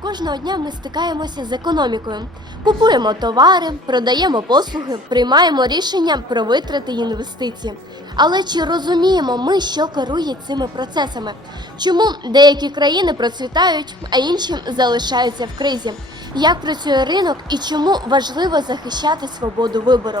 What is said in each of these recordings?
Кожного дня ми стикаємося з економікою. Купуємо товари, продаємо послуги, приймаємо рішення про витрати і інвестиції. Але чи розуміємо ми, що керує цими процесами? Чому деякі країни процвітають, а інші залишаються в кризі? Як працює ринок і чому важливо захищати свободу вибору?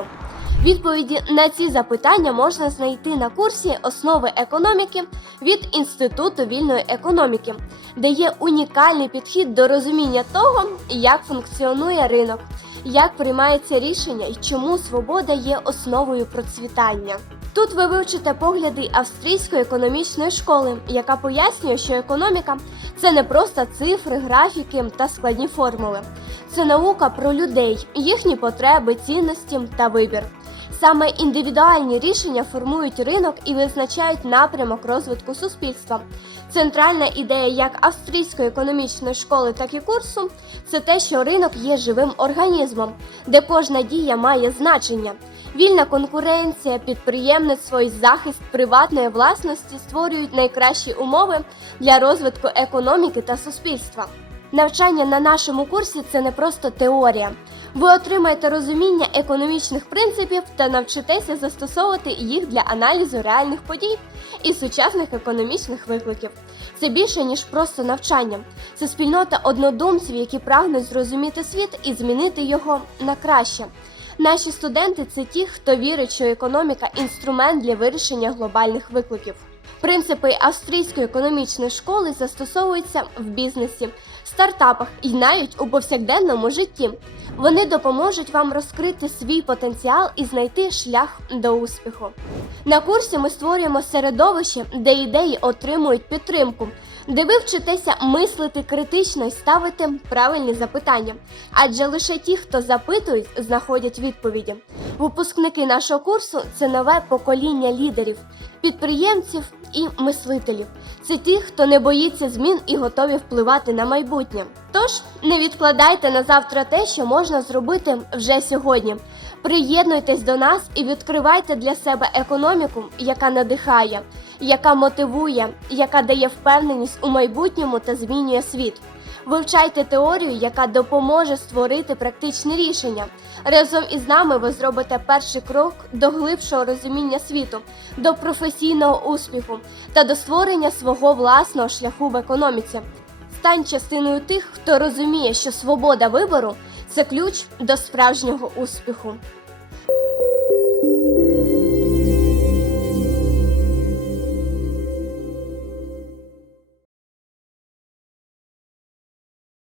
Відповіді на ці запитання можна знайти на курсі Основи економіки від Інституту вільної економіки, де є унікальний підхід до розуміння того, як функціонує ринок, як приймається рішення і чому свобода є основою процвітання. Тут ви вивчите погляди австрійської економічної школи, яка пояснює, що економіка це не просто цифри, графіки та складні формули. Це наука про людей, їхні потреби, цінності та вибір. Саме індивідуальні рішення формують ринок і визначають напрямок розвитку суспільства. Центральна ідея як австрійської економічної школи, так і курсу це те, що ринок є живим організмом, де кожна дія має значення. Вільна конкуренція, підприємництво і захист приватної власності створюють найкращі умови для розвитку економіки та суспільства. Навчання на нашому курсі це не просто теорія. Ви отримаєте розуміння економічних принципів та навчитеся застосовувати їх для аналізу реальних подій і сучасних економічних викликів. Це більше ніж просто навчання. Це спільнота однодумців, які прагнуть зрозуміти світ і змінити його на краще. Наші студенти це ті, хто вірить, що економіка інструмент для вирішення глобальних викликів. Принципи австрійської економічної школи застосовуються в бізнесі, стартапах і навіть у повсякденному житті. Вони допоможуть вам розкрити свій потенціал і знайти шлях до успіху. На курсі ми створюємо середовище, де ідеї отримують підтримку, де ви вчитеся мислити критично і ставити правильні запитання. Адже лише ті, хто запитують, знаходять відповіді. Випускники нашого курсу це нове покоління лідерів, підприємців і мислителів. Це ті, хто не боїться змін і готові впливати на майбутнє. Тож не відкладайте на завтра те, що можна зробити вже сьогодні. Приєднуйтесь до нас і відкривайте для себе економіку, яка надихає, яка мотивує, яка дає впевненість у майбутньому та змінює світ. Вивчайте теорію, яка допоможе створити практичні рішення. Разом із нами ви зробите перший крок до глибшого розуміння світу, до професійного успіху та до створення свого власного шляху в економіці. Стань частиною тих, хто розуміє, що свобода вибору це ключ до справжнього успіху.